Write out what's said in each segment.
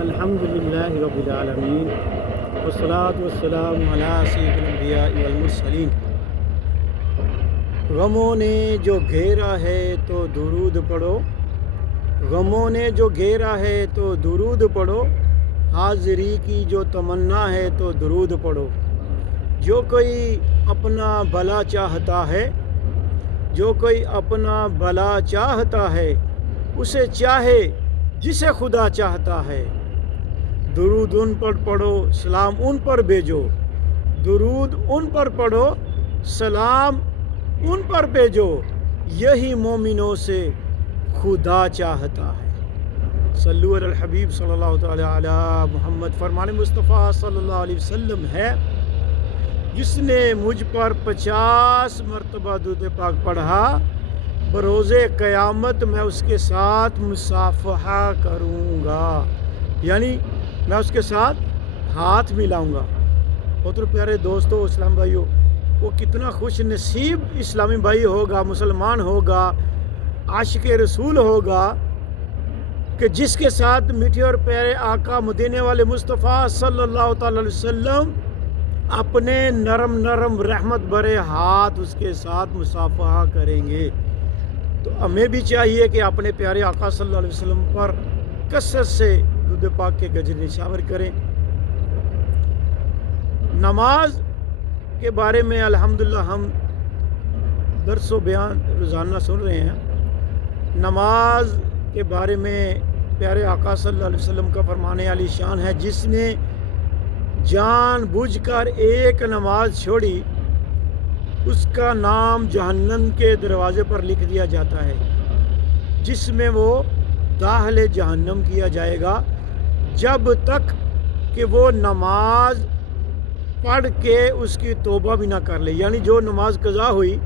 الحمدللہ رب العالمین والصلاة والسلام علی سید الانبیاء والمرسلین۔ غموں نے جو گھیرا ہے تو درود پڑھو، غموں نے جو گھیرا ہے تو درود پڑھو، حاضری کی جو تمنا ہے تو درود پڑھو۔ جو کوئی اپنا بھلا چاہتا ہے، جو کوئی اپنا بھلا چاہتا ہے، اسے چاہے جسے خدا چاہتا ہے۔ درود ان پر پڑھو، سلام ان پر بھیجو، درود ان پر پڑھو، سلام ان پر بھیجو، یہی مومنوں سے خدا چاہتا ہے۔ صلو علی الحبیب صلی اللہ تعالی علی محمد۔ فرمان مصطفیٰ صلی اللہ علیہ وسلم ہے، جس نے مجھ پر 50 مرتبہ درود پاک پڑھا، بروز قیامت میں اس کے ساتھ مصافحہ کروں گا، یعنی میں اس کے ساتھ ہاتھ ملاؤں گا۔ بہت پیارے دوستو، اسلام بھائیو، وہ کتنا خوش نصیب اسلامی بھائی ہوگا، مسلمان ہوگا، عاشق رسول ہوگا، کہ جس کے ساتھ میٹھے اور پیارے آقا مدینے والے مصطفیٰ صلی اللہ تعالی علیہ وسلم اپنے نرم نرم رحمت بھرے ہاتھ اس کے ساتھ مصافحہ کریں گے۔ تو ہمیں بھی چاہیے کہ اپنے پیارے آقا صلی اللہ علیہ وسلم پر کثرت سے درود پاک کے گجر نشاور کریں۔ نماز کے بارے میں الحمدللہ ہم درس و بیان روزانہ سن رہے ہیں۔ نماز کے بارے میں پیارے آقا صلی اللہ علیہ وسلم کا فرمان عالی شان ہے، جس نے جان بوجھ کر ایک نماز چھوڑی، اس کا نام جہنم کے دروازے پر لکھ دیا جاتا ہے، جس میں وہ داخل جہنم کیا جائے گا جب تک کہ وہ نماز پڑھ کے اس کی توبہ بھی نہ کر لے۔ یعنی جو نماز قضا ہوئی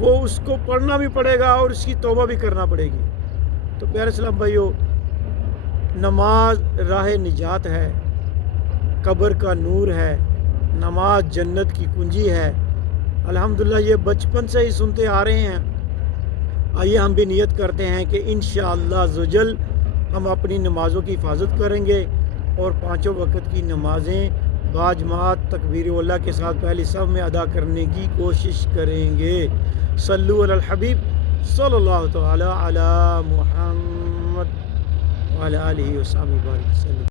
وہ اس کو پڑھنا بھی پڑے گا اور اس کی توبہ بھی کرنا پڑے گی۔ تو پیارے اسلام بھائیو، نماز راہ نجات ہے، قبر کا نور ہے، نماز جنت کی کنجی ہے۔ الحمدللہ یہ بچپن سے ہی سنتے آ رہے ہیں۔ آئیے ہم بھی نیت کرتے ہیں کہ انشاءاللہ عزوجل ہم اپنی نمازوں کی حفاظت کریں گے اور 5 وقت کی نمازیں باجماعت تکبیر اللہ کے ساتھ پہلی صف میں ادا کرنے کی کوشش کریں گے۔ صلو علی الحبیب صلی اللہ تعالی علی محمد وعلی آلہ وصحبہ وسلم۔